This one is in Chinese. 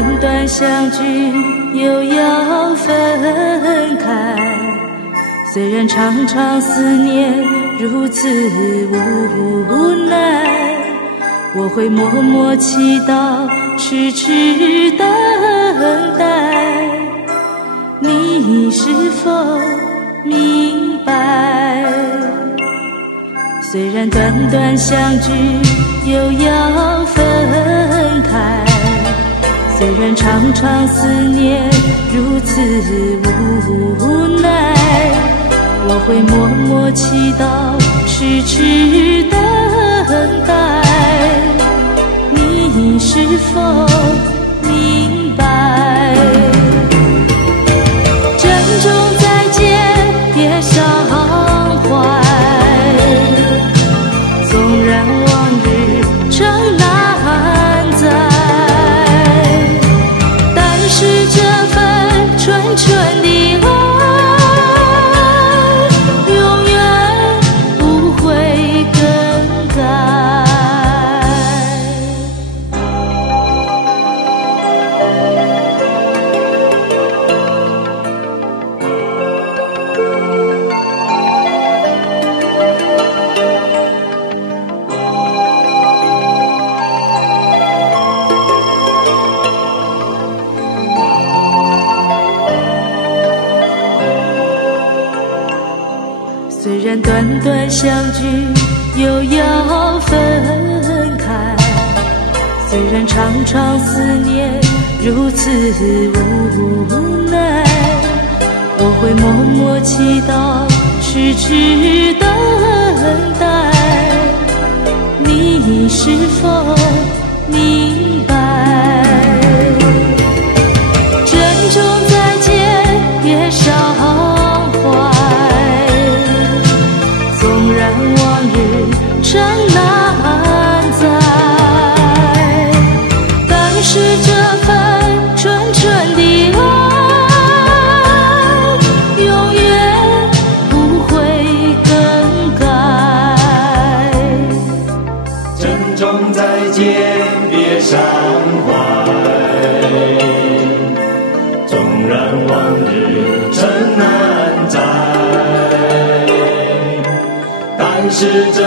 短短相聚，又要分开。虽然常常思念，如此无奈，我会默默祈祷，痴痴等待。你是否明白？虽然短短相聚，又要分开。虽然常常思念，如此无奈，我会默默祈祷，痴痴等待。你是否明白？珍重再见，别伤怀。纵然往日诚难再，但是这份纯纯的爱，永远不会更改。虽然短短相聚，又要分开。虽然常常思念，如此无奈，我会默默祈祷，痴痴等待。你是否明白？珍重再见，别伤怀。纵然往日诚难再，但是这份纯纯的爱，永远不会更改。珍重再见，别伤怀。纵然往日诚难再，但是这